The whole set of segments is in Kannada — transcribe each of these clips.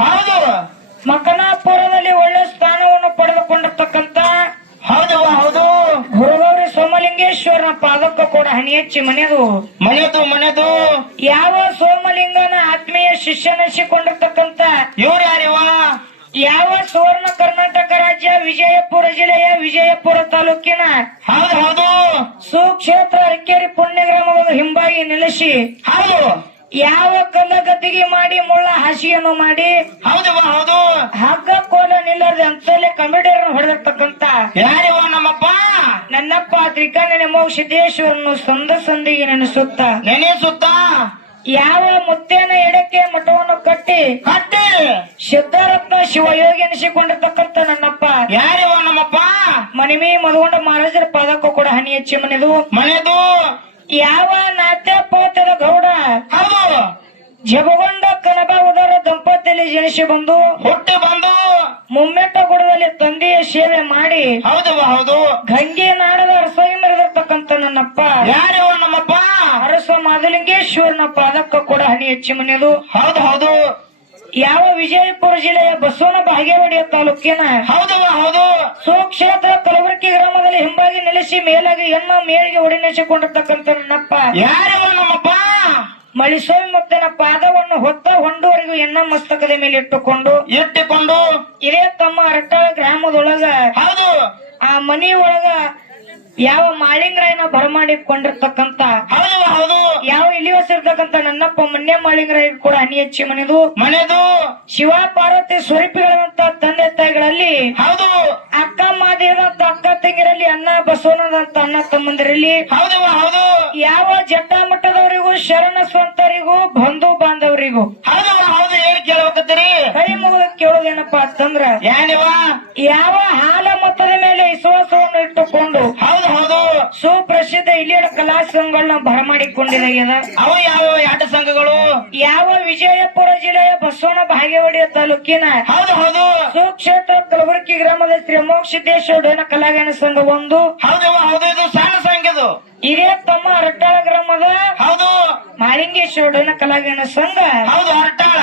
ಹೌದು ಮಕನಾಪುರದಲ್ಲಿ ಒಳ್ಳೆ ಸ್ಥಾನವನ್ನು ಪಡೆದುಕೊಂಡಿರ್ತಕ್ಕಂತ ಹೌದು ಹೌದು. ಗುರುಗೌರಿ ಸೋಮಲಿಂಗೇಶ್ವರನ ಪಾದಕ್ಕ ಕೂಡ ಹಣಿ ಹಚ್ಚಿ ಮನೆದು. ಮನೆದು ಮನೆದು. ಯಾವ ಸೋಮಲಿಂಗನ ಆತ್ಮೀಯ ಶಿಷ್ಯನಿಸಿಕೊಂಡಿರ್ತಕ್ಕಂತ ಇವ್ರು ಯಾರಿವ? ಯಾವ ಸುವರ್ಣ ಕರ್ನಾಟಕ ರಾಜ್ಯ ವಿಜಯಪುರ ಜಿಲ್ಲೆಯ ವಿಜಯಪುರ ತಾಲೂಕಿನ ಹೌದು ಹೌದು. ಸುಕ್ಷೇತ್ರ ಅರಕೇರಿ ಪುಣ್ಯ ಗ್ರಾಮದ ಹಿಂಬಾಗಿ ನೆಲೆಸಿ ಹೌದು. ಯಾವ ಕಲ್ಲ ಗದ್ದಿಗೆ ಮಾಡಿ ಮುಳ್ಳ ಹಾಸಿಗೆಯನ್ನು ಮಾಡಿ ಹೌದವ್ವ ಹೌದು. ಹಗ್ಗ ಕೋಲ ನಿಲ್ಲದೆ ಅಂತಲೇ ಕಂಬಿಡಿಯರ್ ಹೊಡೆದಿರ್ತಕ್ಕಂತ ಯಾರಿವ ನಮ್ಮಪ್ಪ? ನನ್ನಪ್ಪ ತ್ರಿಕಾನ ಮೋಗ ಸಿದ್ದೇಶ್ವರನು ಸಂದ ಸಂದಿಗೆ ನೆನೆಸುತ್ತ ನೆನೆಸುತ್ತ? ಯಾವ ಮುತ್ತೇನ ಎಡಕ್ಕೆ ಮಠವನ್ನು ಕಟ್ಟಿ ಕಟ್ಟಿ. ಸಿದ್ಧಾರತ್ನ ಶಿವಯೋಗಿ ಎನಿಸಿಕೊಂಡಿರ್ತಕ್ಕಂತ ನನ್ನಪ್ಪ. ಯಾರಿವ ನಮ್ಮಪ್ಪ? ಮನಿಮಿ ಮದುಗೊಂಡ ಮಹಾರಾಜರ ಪಾದಕ್ಕೂ ಕೂಡ ಹನಿ ಹೆಚ್ಚಿ ಮನೆದು. ಮನೆದು. ಯಾವ ನಾಟ್ಯ ಪಾತ್ರದ ಗೌಡ? ಹೌದು. ಜಗಗೊಂಡ ಕನಬ ಉದರ ದಂಪತಿಯಲ್ಲಿ ಜನಿಸಿ ಬಂದು ಹುಟ್ಟಿ ಬಂದು ಮುಮ್ಮೆಟ್ಟ ಗುಡದಲ್ಲಿ ತಂದೆಯ ಸೇವೆ ಮಾಡಿ ಹೌದು ಹೌದು. ಗಂಗೆ ನಾಡದ ಅರಸೋಗಿ ಮೆರೆದಿರ್ತಕ್ಕಂತ ನನ್ನಪ್ಪ. ಯಾರು ನಮ್ಮಪ್ಪ? ಅರಸ ಮಾದಲಿಂಗೇಶ್ವರನಪ್ಪ ಅದಕ್ಕ ಕೂಡ ಹಣಿ ಹೆಚ್ಚಿ ಮನೆದು. ಹೌದು ಹೌದು. ಯಾವ ವಿಜಯಪುರ ಜಿಲ್ಲೆಯ ಬಸವನ ಬಾಗೇವಾಡಿಯ ತಾಲೂಕಿನ ಹೌದು ಹೌದು. ಸುಕ್ಷೇತ್ರ ನೆಲೆಸಿ ಮೇಲಾಗಿ ಹೆಣ್ಣ ಮೇಲಿಗೆ ಒಡಿನೆಸಿಕೊಂಡಿರ್ತಕ್ಕಂಥ ನನ್ನಪ್ಪ ಯಾರಿವ ನಮ್ಮಪ್ಪ? ಮಳಿಸೋವಿ ಮುಕ್ತನ ಪಾದವನ್ನು ಹೊತ್ತ ಹೊಂಡುವರೆಗೂ ಎನ್ನ ಮಸ್ತಕದ ಮೇಲೆ ಇಟ್ಟುಕೊಂಡು ಇಟ್ಟುಕೊಂಡು. ಇದೇ ತಮ್ಮ ಅರಟಾಳ ಗ್ರಾಮದೊಳಗ ಹೌದು. ಆ ಮನಿಯೊಳಗ ಯಾವ ಮಾಳಿಂಗರಾಯನ ಬರಮಾಡಿಕೊಂಡಿರ್ತಕ್ಕಂತ ಹೌದವ್ವ ಹೌದು ಯಾವ ಹೊಸಿರ್ತಕ್ಕಂತ ನನ್ನಪ್ಪ ಮನ್ಯ ಮಾಳಿಂಗರಾಯ ಕೂಡ ಹನಿ ಹೆಚ್ಚಿ ಮನೆದು. ಮನೆದು. ಶಿವ ಪಾರ್ವತಿ ಸ್ವರೂಪಿಗಳಂತ ತಂದೆ ತಾಯಿಗಳಲ್ಲಿ ಹೌದು. ಅಕ್ಕ ಮಾದೇವಂತ ಅಕ್ಕ ತಂಗಿರಲ್ಲಿ ಅಣ್ಣ ಬಸವನದಂತ ಅಣ್ಣ ತಮ್ಮಂದಿರಲ್ಲಿ ಹೌದು ಹೌದು. ಯಾವ ಜಟ್ಟ ಮಟ್ಟದವರಿಗೂ ಶರಣ ಸ್ವಂತರಿಗೂ ಬಂಧು ಬಾಂಧವರಿಗೂ. ಹೌದು ಹೌದು ಏನ್ ಕೇಳಬೇಕಂತೀರಿ ಕೈ ಮುಗಿದ ಕೇಳೋದೇನಪ್ಪಾ ಅಂತಂದ್ರ ಏನಿವ? ಯಾವ ಹಾಲ ಮೊತ್ತದ ಮೇಲೆ ವಿಶ್ವಾಸವನ್ನು ಇಟ್ಟುಕೊಂಡು ಹೌದು ಹೌದು. ಸುಪ್ರಸಿದ್ಧ ಇಲ್ಲಿಯ ಕಲಾ ಸಂಘಗಳನ್ನ ಬರಮಾಡಿಕೊಂಡಿದ್ದಾಗ್ಯದ ಅವು ಯಾವ ಆಟ ಸಂಘಗಳು? ಯಾವ ವಿಜಯಪುರ ಜಿಲ್ಲೆಯ ಬಸವನ ಬಾಗೇವಾಡಿಯ ತಾಲೂಕಿನ ಹೌದು ಹೌದು. ಸುಕ್ಷೇತ್ರ ಕಲಬುರಗಿ ಗ್ರಾಮದ ಶ್ರೀ ಮೋಕ್ಷಿದ್ದೇಶ್ವರ ಕಲಾಗಾನ ಸಂಘ ಒಂದು. ಹೌದವ್ವ ಹೌದು ಇದು ಸಣ್ಣ ಸಂಘ ಇದು. ಇದೇ ತಮ್ಮ ಅರಟಾಳ ಗ್ರಾಮದ ಹೌದು. ಮಾಲಿಂಗೇಶ್ವರ ಡೋನ ಕಲಾಗಾಯನ ಸಂಘ. ಹೌದು ಹೊರಟಾಳ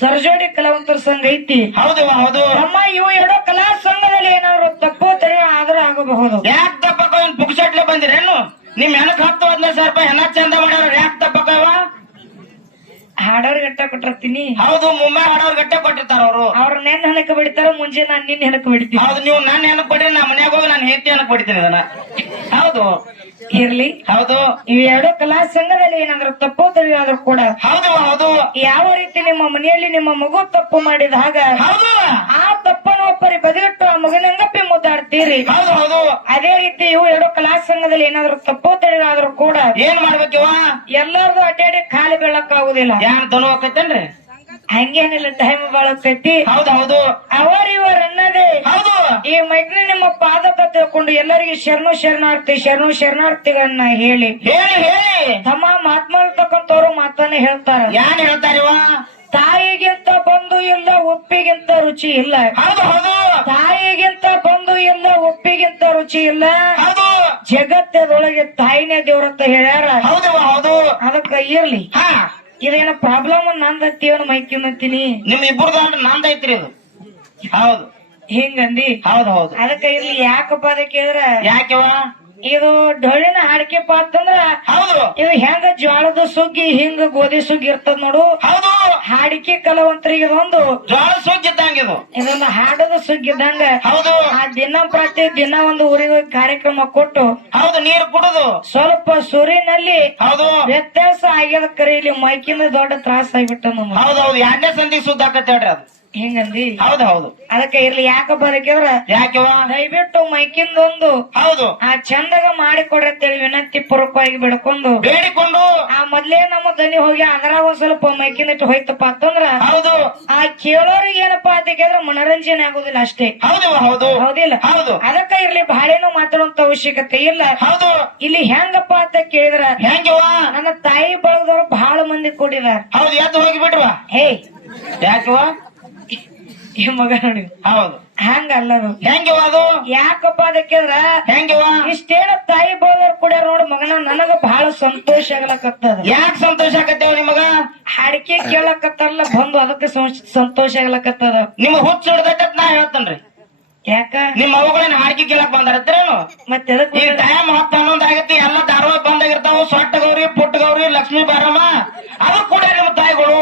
ಸರ್ಜೋಡಿ ಕಲಾವಂತರ ಸಂಘ ಐತಿ. ಹೌದು ಹೌದು. ನಮ್ಮ ಇವು ಎರಡು ಕಲಾ ಸಂಘದಲ್ಲಿ ಏನಾದ್ರು ತಪ್ಪು ತಡೆ ಆದ್ರೂ ಆಗಬಹುದು. ಯಾಕೆ ತಪ್ಪಕ ಬುಕ್ ಪುಕ್ಸಟ್ಲೆ ಬಂದಿರೇನು? ನಿಮ್ ಹೆಣಕ್ ಹತ್ತು ಹದಿನೈದು ಸಾವಿರ ರೂಪಾಯಿ ಹೆಣ ಚಂದ ಮಾಡ್ಯಾರ ಯಾಕೆ ತಪ್ಪಕವ ಹಾಡೋರ್ ಗಟ್ಟ ಕೊಟ್ಟಿರ್ತೀನಿ. ಹೌದು ಮುಂಬೈ ಹಾಡೋರ್ ಗಟ್ಟೆ ಕೊಟ್ಟಿರ್ತಾರ ಅವರು. ಅವ್ರ ನೆನ್ ಹೆಣಕ್ ಬಿಡ್ತಾರ ಮುಂಜೆ ನಾನ್ ನಿನ್ ಹೆಣಕ್ ಬಿಡ್ತೀನಿ. ಹೌದು ನೀವು ನನ್ನ ಹೆಣಕ್ ಕೊಡಿ ನಾ ಮನ್ಯಾಗ ಹೋಗಿ ನಾನು ಹೆಂಡತಿ ಹೆಣಕ್ ಕೊಡ್ತೀನಿ ಅದನ್ನ. ಹೌದು. ಇರ್ಲಿ. ಹೌದು. ಇವ್ ಎರಡು ಕಲಾ ಸಂಘದಲ್ಲಿ ಏನಾದ್ರು ತಪ್ಪು ಆದ್ರೂ ಕೂಡ ಹೌದು ಹೌದು. ಯಾವ ರೀತಿ ನಿಮ್ಮ ಮನೆಯಲ್ಲಿ ನಿಮ್ಮ ಮಗು ತಪ್ಪು ಮಾಡಿದ ಹಾಗ ಹೌದು. ಆ ತಪ್ಪನ್ನು ಒಬ್ಬರಿ ಬದಿಗಟ್ಟು ಆ ಮಗನಂಗಪ್ಪಿ ಮುದ್ದಾಡ್ತೀರಿ. ಹೌದು ಹೌದು. ಅದೇ ರೀತಿ ಇವು ಎರಡು ಕಲಾ ಸಂಘದಲ್ಲಿ ಏನಾದ್ರು ತಪ್ಪು ಆದ್ರೂ ಕೂಡ ಏನ್ ಮಾಡ್ಬೇಕಿವ ಎಲ್ಲಾರ್ದು ಅಡ್ಡಾಡಿ ಖಾಲಿ ಬೀಳಕ್ಕಾಗುದಿಲ್ಲ. ಯಾರ ದನು ಆಕೈತೇನ್ರಿ? ಹಂಗೇನಿಲ್ಲ ಟೈಮ್ ಬಾಳಕೈತಿ ಹೌದು ಹೌದು. ಅವರಿವರ್ ಅನ್ನದೇ. ಹೌದು. ಈ ಮೈತ್ರಿ ನಿಮ್ಮ ಪಾದಕ ತಿಳ್ಕೊಂಡು ಎಲ್ಲರಿಗೆ ಶರಣು ಶರಣಾರ್ಥಿ ಶರಣು ಶರಣಾರ್ಥಿಗಳನ್ನ ಹೇಳಿ. ಹೇಳಿ ಹೇಳಿ. ತಮ್ಮ ಮಾತ್ಮಾಡ್ತಕ್ಕಂಥವ್ರು ಮಾತನ್ನ ಹೇಳ್ತಾರ. ಯಾನ್ ಹೇಳ್ತಾರಿವ ತಾಯಿಗಿಂತ ಬಂದು ಇಲ್ಲ ಉಪ್ಪಿಗಿಂತ ರುಚಿ ಇಲ್ಲ. ಹೌದು ಹೌದು. ತಾಯಿಗಿಂತ ಬಂದು ಇಲ್ಲ ಉಪ್ಪಿಗಿಂತ ರುಚಿ ಇಲ್ಲ. ಹೌದು. ಜಗತ್ತದೊಳಗೆ ತಾಯಿನೇ ದೇವ್ರಂತ ಹೇಳ್ಯಾರ. ಹೌದವ್ವ ಹೌದು. ಅದಕ್ಕ ಇರ್ಲಿ. ಹಾ. ಇದೇನ ಪ್ರಾಬ್ಲಮ್ ನಂದತ್ತೀವನ ಮೈಕಿನತ್ತೀನಿ ನಿಮ್ ಇಬ್ಬರದು ಅಂದ್ರೆ ನಂದೈತ್ರಿ ಇದು ಹೌದು. ಹಿಂಗಂದಿ? ಹೌದು ಹೌದು. ಅದಕ್ಕ ಇರ್ಲಿ ಯಾಕಪ್ಪ ಅದಕ್ಕೆ ಕೇಳಿದ್ರ? ಯಾಕೆವ? ಇದು ಡೊಳ್ಳಿನ ಹಾಡ್ಕೆಪ್ಪ ಅಂತಂದ್ರ ಹೌದು. ಇದು ಹೆಂಗ ಜ್ವಾಳದ ಸುಗ್ಗಿ ಹಿಂಗ ಗೋಧಿ ಸುಗ್ಗಿ ಇರ್ತದ ನೋಡು. ಹೌದು. ಹಾಡಿಕೆ ಕಲಾವಂತರಿಗೆ ಒಂದು ಜೋಳ ಸುಗ್ಗಿದ್ದಂಗಿದು ಇದೊಂದು ಹಾಡದ ಸುಗ್ಗಿ ಇದ್ದಂಗ ಹೌದು. ಆ ದಿನ ಪ್ರತಿ ದಿನ ಒಂದು ಊರಿಗೆ ಕಾರ್ಯಕ್ರಮ ಕೊಟ್ಟು ಹೌದು ನೀರು ಕುಡುದು. ಸ್ವಲ್ಪ ಸುರಿನಲ್ಲಿ ಹೌದು. ವ್ಯತ್ಯಾಸ ಆಗ್ಯದ ಕರೀಲಿ ಮೈಕಿಂದ ದೊಡ್ಡ ತ್ರಾಸ ಆಗಿಬಿಟ್ಟ ನಮ್ಗೆ ಹೌದು ಹೌದು. ಎರಡನೇ ಸಂದಿ ಸುದ್ದಾಕತ್ತೇಳ್ರಿ ಅದು. ಹಿಂಗಂದಿ ಹೌದು ಹೌದು. ಅದಕ್ಕೆ ಇರ್ಲಿ ಯಾಕ ಬರಕೇವ್ರ? ಯಾಕೆವ ದಯವಿಟ್ಟು ಮೈಕಿಂದ ಒಂದು ಹೌದು. ಆ ಚಂದಾಗ ಮಾಡಿಕೊಡ್ರಿ ಅಂತೇಳಿ ವಿನಂತಿ ಪೂರ್ವಕವಾಗಿ ಬಿಡ್ಕೊಂಡು. ಬೇಡಿಕೊಂಡು. ಆ ಮೊದ್ಲೇ ನಮ್ಮ ದನಿ ಹೋಗಿ ಅದ್ರಾಗ ಒಂದ್ ಸ್ವಲ್ಪ ಮೈಕಿಂದ ಇಟ್ಟು ಹೋಯ್ತಪ್ಪ ಅಂತಂದ್ರ ಹೌದು. ಆ ಕೇಳೋರಿಗೆ ಏನಪ್ಪಾ ಅಂತ ಕೇಳಿದ್ರ ಮನರಂಜನೆ ಆಗುದಿಲ್ಲ ಅಷ್ಟೇ. ಹೌದು ಹೌದು. ಹೌದಿಲ್ಲ? ಹೌದು. ಅದಕ್ಕ ಇರ್ಲಿ ಬಹಳೇನು ಮಾತಾಡುವಂತ ಅವಶ್ಯಕತೆ ಇಲ್ಲ. ಹೌದು. ಇಲ್ಲಿ ಹೆಂಗಪ್ಪ ಅಂತ ಕೇಳಿದ್ರ? ಹೆಂಗವ ನನ್ನ ತಾಯಿ ಬಳಗದವ್ರು ಬಹಳ ಮಂದಿ ಕೂಡಿದಾರ. ಹೌದು ಎದ್ದು ಹೋಗಿ ಬಿಡ್ರುವ ಹೇ. ಯಾಕೆವ ಈ ಮಗ ನೋಡಿ. ಹೌದು. ಹೆಂಗಿವ ಅದು. ಯಾಕಪ್ಪ ಅದಕ್ಕೆದ್ರ ಹೆಂಗಿವ ಇಷ್ಟೇನ ತಾಯಿ ಬೋದರ್ ಕೂಡ ನೋಡು ಮಗನ ನನಗ ಬಹಳ ಸಂತೋಷ ಆಗ್ಲಕತ್ತದ. ಯಾಕೆ ಸಂತೋಷ ಆಗತ್ತೇವ ನಿಮಗ ಹಾಡಿಕೆ ಕೇಳಕತ್ತಲ್ಲ ಬಂದು ಅದಕ್ಕೆ ಸಂತೋಷ ಆಗ್ಲಕತ್ತದ. ನಿಮ್ ಹುಚ್ಚ ಹಿಡ್ದೈತೆ ನಾ ಹೇಳ್ತನ್ರಿ. ಯಾಕ? ನಿಮ್ ಅವುಗಳನ್ನ ಹಾಡಿಕೆ ಕೇಳಕ್ ಬಂದಾರತ್ರೇನು ಮತ್ತೆ ಈ ಟೈಮ್ ಹತ್ತ ಹನ್ನೊಂದ್ ಆಗೈತಿ ಎಲ್ಲ ಧಾರವಾಡ ಬಂದಾಗಿರ್ತಾವ ಸೊಟ್ಟ ಗೌರಿ ಪುಟ್ಟ ಗೌರಿ ಲಕ್ಷ್ಮೀ ಬಾರಮ್ಮ. ಅದು ಕೂಡ ನಿಮ್ಮ ತಾಯಿಗಳು.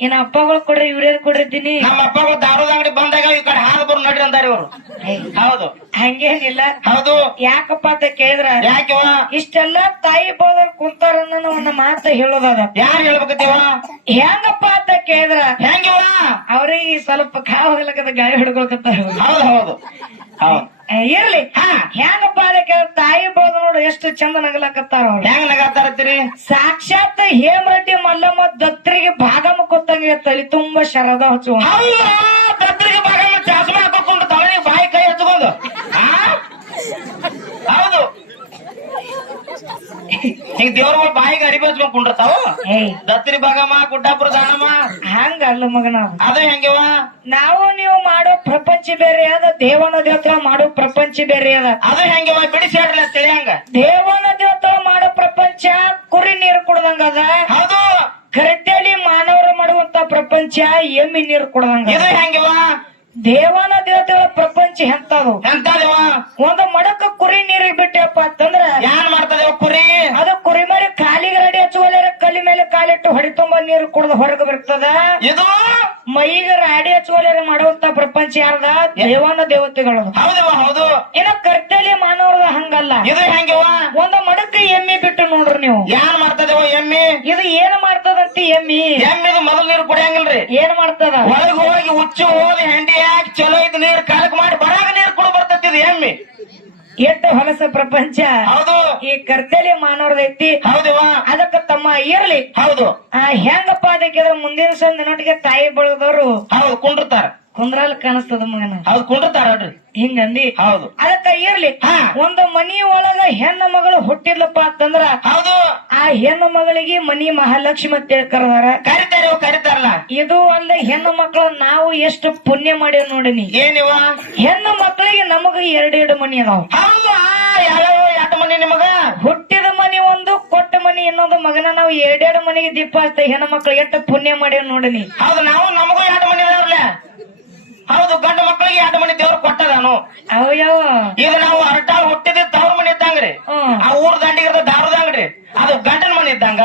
ಇನ್ನ ಅಪ್ಪಗಳು ಕೊಡ್ರಿ ಇವ್ರೇನ್ ಕೊಡಿರ್ತೀನಿ ನಮ್ಮ ಅಪ್ಪಗಳು ದಾರದ ಅಂಗಡಿ ಬಂದಾಗ ಈ ಕಡೆ ಹಾಲು ಬರು ನಡ್ರಿ ಅಂತಾರೆ ಇವರು. ಹೌದು. ಹಂಗೇನಿಲ್ಲ. ಹೌದು. ಯಾಕಪ್ಪ ಅಂತ ಕೇಳಿದ್ರ? ಯಾಕೆ ಇಷ್ಟೆಲ್ಲ ತಾಯಿ ಬೋದ ಕುಂತಾರ ಒಂದು ಮಾತು ಹೇಳೋದದ. ಯಾರು ಹೇಳ್ಬೇಕತ್ತೀವ? ಹೆಂಗಪ್ಪ ಅಂತ ಕೇಳಿದ್ರ? ಹೆಂಗಿವ ಅವ್ರಿಗೆ ಸ್ವಲ್ಪ ಕಾವ್ ಹೋಗ್ಲಕ್ಕ ಗಾಯ ಹಿಡ್ಕೊಳ್ಕತ್ತಾರ ಹೌದು ಹೌದು. ಹೌದು. ಇರ್ಲಿ. ಹಾ ಹೆಂಗಪ್ಪ ಅದಕ್ಕೆ ತಾಯಿ ಬೋದ ನೋಡು ಎಷ್ಟು ಚಂದ ನಗಲಕತ್ತಾರ ಅವ್ರು. ಹೆಂಗ್ ನಗಾತಾರತ್ತೀರಿ? ಸಾಕ್ಷಾತ್ ಹೇಮರೆಡ್ಡಿ ಮಲ್ಲಮ್ಮ ದತ್ತರಿಗೆ ಭಾಗಮ ಕೊತ್ತಂಗೆ ತಲೆ ತುಂಬಾ ಶರದ ಹಚ್ಚುವ ಹೌದು? ದತ್ತರಿಗೆ ಭಾಗ ಚಾಸ್ಮ ಹಾಕೊಂಡು ತಲೆಗೆ ಬಾಯಿ ಕೈ ಹಚ್ಕೊಂಡು ಆ? ಹೌದು. ಈಗ ದೇವ್ರ ಬಾಯಿಗೆ ಅರಿಬಿ ಹಚ್ಕೊಂಡ್ ಕುಂಡಿರ್ತಾವ? ಏಯ್ ದತ್ತರಿ ಭಾಗಮ್ಮ ಗುಡ್ಡಾಪುರ ದಾನಮ್ಮ ಹಂಗಲ್ಲ ಮಗನ. ಅದು ಹೆಂಗಿವ? ನಾವು ನೀವು ಮಾಡೋ ಪ್ರಪಂಚ ಬೇರೆ ಅದ ದೇವನ ದೇವತ್ರ ಮಾಡೋ ಪ್ರಪಂಚ ಬೇರೆ ಅದ. ಅದು ಹೆಂಗೆ ಬಿಡಿಸಿ ಹೇಳ್ರಿ ಅಂತ ತಿಳಿಯಂಗ? ದೇವನ ದೇವತ್ರ ಮಾಡೋ ಪ್ರಪಂಚ ಕುರಿ ನೀರು ಕುಡ್ದಂಗ ಅದ. ಅದು ಕರೆಕ್ಟಲ್ಲಿ ಮಾನವರ ಮಾಡುವಂತ ಪ್ರಪಂಚ ಎಮ್ಮಿ ನೀರು ಕುಡ್ದಂಗ ಇದು ಹೆಂಗಿವ ದೇವನ ದೇವತೆಗಳ ಪ್ರಪಂಚ ಎಂತದು? ಎಂತದವ ಒಂದು ಮಡಕ ಕುರಿ ನೀರಿಗೆ ಬಿಟ್ಟಪ್ಪ ಅಂತಂದ್ರ ಯಾರು ಮಾಡ್ತದೇವ ಕುರಿ? ಅದು ಕುರಿ ಮೇಲೆ ಹೊಡಿತುಂಬ ಹೊಡಿ ತುಂಬಾ ನೀರು ಕುಡ್ದು ಹೊರಗೆ ಬರ್ತದ? ಇದು? ಮೈಗ ರಾಡಿ ಹಚ್ಚುವಲ್ಲಾರ ಮಾಡುವಂತ ಪ್ರಪಂಚ ಯಾರದ? ದೇವನ ದೇವತೆಗಳು. ಹೌದವ ಹೌದು. ಏನ ಕರ್ತಲಿ ಮಾನವರದ ಹಂಗಲ್ಲ. ಇದು ಹೆಂಗವ ಒಂದು ಮಡಕ ಎಮ್ಮಿ ಬಿಟ್ಟು ನೋಡ್ರಿ ನೀವು. ಯಾನ್ ಮಾಡ್ತದೇವ ಎಮ್ಮಿ? ಇದು ಏನ್ ಮಾಡ್ತದಂತಿ ಎಮ್ಮಿ? ಎಮ್ಮಿ ಮೊದಲು ನೀರು ಕುಡಿಯಂಗಿಲ್ರಿ. ಏನ್ ಮಾಡ್ತದ? ಹೊರಗೆ ಹೋಗಿ ಹುಚ್ಚು ಹೋಗಿ ಹೆಂಡಿ ಹಾಕಿ ಚಲೋ ಇದ್ ನೀರ್ ಕಾಲಕ್ ಮಾಡಿ ಬರಾಗ ನೀರ್ ಕುಡ ಬರ್ತೈತಿ ಇದು ಎಮ್ಮಿ ಎಷ್ಟು ಹೊಲಸ ಪ್ರಪಂಚ. ಹೌದು. ಈ ಕರ್ತಲಿ ಮಾನವರದೈತಿ ಹೌದು ಅದಕ್ಕ ತಮ್ಮ ಇರ್ಲಿ. ಹೌದು. ಆ ಹೆಂಗಪ್ಪ ಅದಕ್ಕೆ ಮುಂದಿನ ಸಂದಿನೊಟ್ಟಿಗೆ ತಾಯಿ ಬಳದವರು ಹೌದು ಕುಂಡಿರ್ತಾರ ಕುಂದ್ರಾಲ್ ಕಾಣಿಸ್ತದ ಮಗನ. ಹೌದು ಕುಂಡಿರ್ತಾರ ಹಿಂಗಂದಿ? ಹೌದು. ಅದಕ್ಕ ಇರ್ಲಿ. ಹಾ. ಒಂದು ಮನಿ ಒಳಗ ಹೆಣ್ಣು ಮಗಳು ಹುಟ್ಟಿದ್ಲಪ್ಪ ಅಂತಂದ್ರ ಹೌದು. ಆ ಹೆಣ್ಣು ಮಗಳಿಗೆ ಮನಿ ಮಹಾಲಕ್ಷ್ಮಿ ಅಂತ ಕರೆದಾರ. ಕರಿತಾರ ಕರಿತಾರಲ್ಲ. ಇದು ಅಲ್ಲ ಹೆಣ್ಣು ಮಕ್ಕಳು ನಾವು ಎಷ್ಟು ಪುಣ್ಯ ಮಾಡಿ ನೋಡಿನಿ. ಏನಿವ? ಹೆಣ್ಣು ಮಕ್ಕಳಿಗೆ ನಮಗ ಎರಡೆರಡು ಮನಿ ಅದಾವ. ಹೌದು ಆ ಯಾವ್ಯಾವ ಯಾಟ ಮನಿ ನಿಮಗ? ಹುಟ್ಟಿದ ಮನಿ ಒಂದು ಕೊಟ್ಟ ಮನಿ ಇನ್ನೊಂದು. ಮಗನ ನಾವು ಎರಡೆರಡು ಮನೆಗೆ ದೀಪ ಹಚ್ತ ಹೆಣ್ಣು ಮಕ್ಳು ಎಷ್ಟು ಪುಣ್ಯ ಮಾಡೇವ್ ನೋಡಿನಿ. ಹೌದು ನಾವು ನಮಗೂ ಯಾಟ ಮನಿ ಇದಾವ್ರಲ್ಲ ಹೌದು ಗಂಡು ಮಕ್ಕಳಿಗೆ ಯಾಟ ಮನಿ ದೇವ್ರು ಕೊಟ್ಟದಾನು. ಅವ ಯಾವ ಈಗ ನಾವು ಅರ್ಟ ಹುಟ್ಟಿದ ತವ್ರ ಮನಿ ಇದ್ದಂಗ್ರಿ. ಆ ಊರ್ ದಂಡಿಗಿರ್ದ ಇರೋದು ದಾರದ ಅಂಗಡಿ ಅದು ಗಂಡನ ಮನಿ ಇದ್ದಂಗ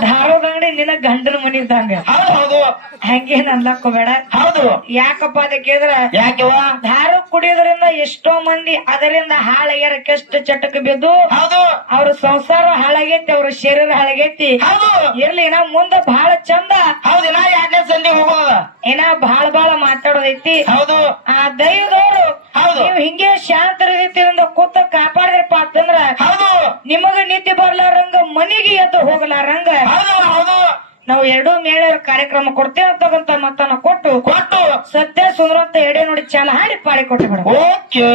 ಧಾರವಾಡ ಅಂಗಡಿ ನಿನ್ನ ಗಂಡನ ಮನಿ ಇದ್ದಂಗ ಹೌದು ಹೌದು. ಹಂಗೇನ್ ಅನ್ಲಕ್ಕೋಬೇಡ ಹೌದು. ಯಾಕಪ್ಪ ಅದಕ್ಕೆ ಕೇಳಿದ್ರ ಯಾಕೆವ ದಾರು ಕುಡಿಯೋದ್ರಿಂದ ಎಷ್ಟೋ ಮಂದಿ ಅದರಿಂದ ಹಾಳಾಗ್ಯಾರ ಕೆಷ್ಟ ಚಟಕ್ ಬಿದ್ದು ಹೌದು. ಅವ್ರ ಸಂಸಾರ ಹಾಳಾಗೈತಿ ಅವ್ರ ಶರೀರ ಹಾಳಾಗೈತಿ. ಹೌದು. ಇರ್ಲಿ ನಾ ಮುಂದ ಬಹಳ ಚಂದ. ಹೌದು ನಾ ಎರಡನೇ ಸಂಧಿ ಹೋಗೋದ? ಏನ ಬಹಳ ಬಹಳ ಮಾತಾಡೋದೈತಿ. ಹೌದು. ಆ ದೈವದವರು ನೀವು ಹಿಂಗೆ ಶಾಂತ ರೀತಿಯಿಂದ ಕೂತ ಕಾಪಾಡಿದ್ರಪ್ಪ ಅಂತಂದ್ರ ಹೌದು. ನಿಮಗ ನಿದ್ದೆ ಬರ್ಲಾರಂಗ ಮನಿಗೆ ಎದ್ದು ಹೋಗಲಾರಂಗ. ಹೌದು ಹೌದು. ನಾವು ಎರಡೂ ಮೇಳರ ಕಾರ್ಯಕ್ರಮ ಕೊಡ್ತೇವೆ ಅಂತಕ್ಕಂತ ಮತ್ತನ್ನ ಕೊಟ್ಟು ಕೊಟ್ಟು. ಸತ್ಯ ಸುಂದರಂತ ಎಡೆ ನೋಡಿ ಚಾಲ ಹಾಡಿ ಪಾಡಿ ಕೊಟ್ಟು ಬಿಡ ಓಕೆ.